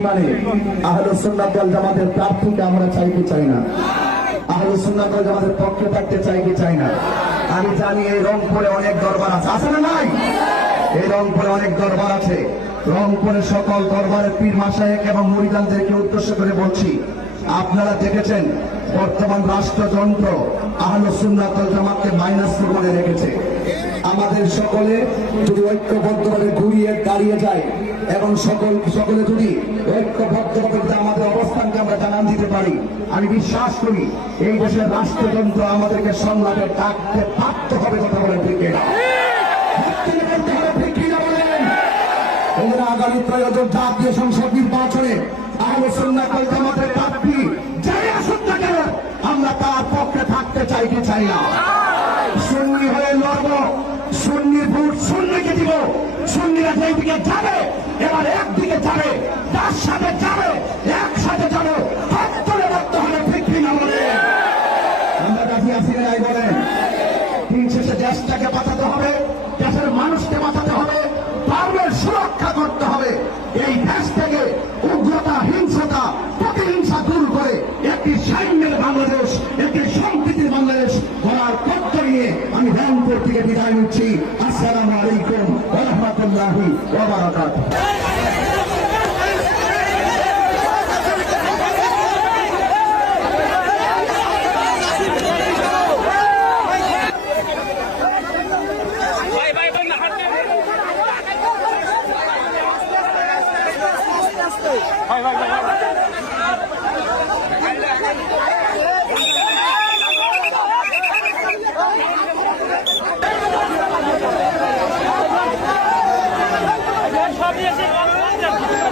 মানে আমি জানি এই রংপুরে অনেক দরবার আছে। আছে না নাই? এই রংপুরে অনেক দরবার আছে। সকল দরবারের পীর মাসায়েক এবং মুরিদানদেরকে উদ্দেশ্য করে বলছি আপনারা দেখেছেন, বর্তমান রাষ্ট্রযন্ত্র আহলে সুন্নাত ওয়াল জামাতকে মাইনাস করে রেখেছে। আমাদের সকলে যদি ঐক্যবদ্ধভাবে ঘুরিয়ে দাঁড়িয়ে যায় এবং সকল সকলে যদি ঐক্যবদ্ধভাবে যদি আমাদের অবস্থানকে আমরা জানান দিতে পারি, আমি বিশ্বাস করি এই দেশের রাষ্ট্রযন্ত্র আমাদেরকে সংলাপে ডাকতে বাধ্য হবে কথা বলেন ঠিক আগামী ত্রয়োদশ জাতীয় সংসদ নির্বাচনে আহলে সুন্নাত ওয়াল জামাতের চাই কি চাই না। সুন্নি হয়ে লড়ব সুন্নির ভোট সুন্নিকে দিব। সুন্নিরা যেই দিকে যাবে, এবার একদিকে যাবে, তার সাথে যাবে, একসাথে যাবে। বলে। আমরা দেখি আসি নাই বলেন দিন শেষে দেশটাকে বাঁচাতে হবে। রংপুর থেকে বিদায় নিচ্ছি। আসসালামু আলাইকুম রহমতুল্লাহি ওবারাকাত ভাই ভাই ভাই না ভাই ভাই ভাই। Yeah.